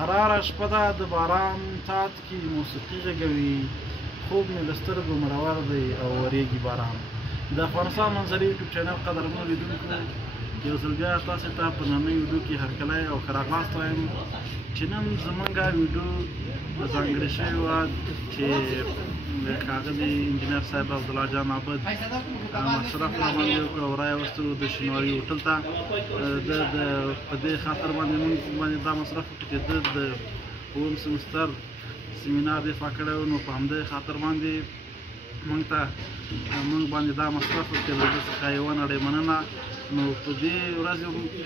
قراره شپه ده د باران څاڅکي موسیقي غږوي خوب مې له سترګو مرور دی او ورېږي باران. د افغانستان منظرې یوټیوب چینل قدرمنو لیدونکو یو ځل بیا تاسو ته په نننۍ ویډیو کې هرکلی او ښه راغلاست وایم چې نن زموږ ویډیو ځانګړې شوې وه چې ښاغلي انجینر صاحب عبدالله جان عابد مصرف راباندې وکړو او رایه وستلو د شینواري هوټل ته په دې خاطر باندې موږ باندې دا مصرف وکړو چې د اووم سمستر سیمینار دفاع کړی و نو په همدې خاطر باندې موږ باندې دا مصرف وکړو د ده څخه یوه نړۍ مننه. نو په دې ورځ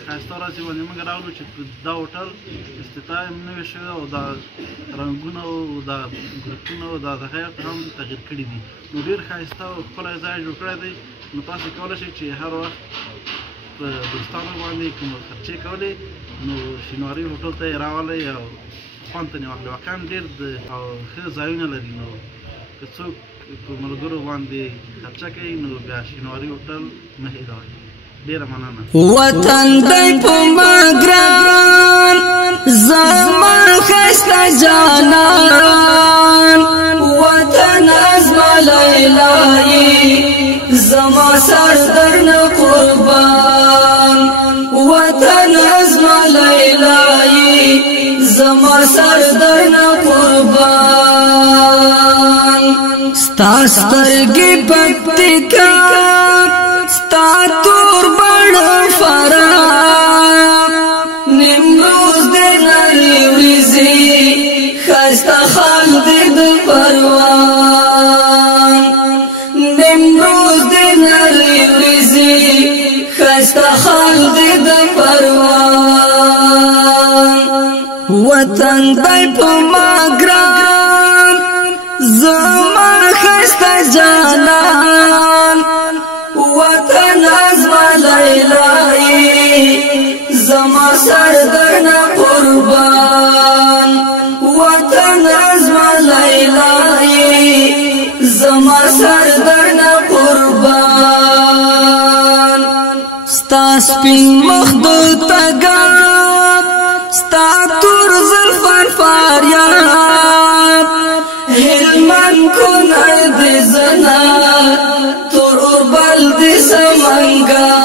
ښایسته ورځ باندې موږ راغلو چې دا هوټل افتتاح یې نوې شوې او دا رنګونه او دا ګروپونه او دا دغه هم تغییر کړي دي. نو ډېر ښایسته او ښکلی ځای جوړ کړی دی. نو تاسو کولی شئ چې هر وخت په دوستانو باندې کوم خرچې کولې نو شینواري هوټل ته یې راولئ او خوند ته یې واخلئ. واقعا ډېر ښه ځایونه لري. نو که څوک په ملګرو باندې خرچه کوي نو بیا شینواري هوټل مه هېروئ. ډېره مننه. وطن دی په ما ګران زما ښایسته جانان وطن ازما لیلایي زما سر درنه قربان وطن ازما لیلایي زما سر درنه قربان ستا سترګې پکتیکا ستا تور بڑا فرا نمروز دے نری وریزی خستا خال دے دو پروان نمروز دے نری وریزی خستا خال دے دو پروان وطن دای پا ما گران زما خستا جانان وطن ازما لیلایی زما سر درنه قربان وطن ازما لیلایی زما سر درنه قربان ستا سپین مخ دو تگاب ستا تور زلفان فاریاد هلمن کنر دی زنا تور بل دی سمنگا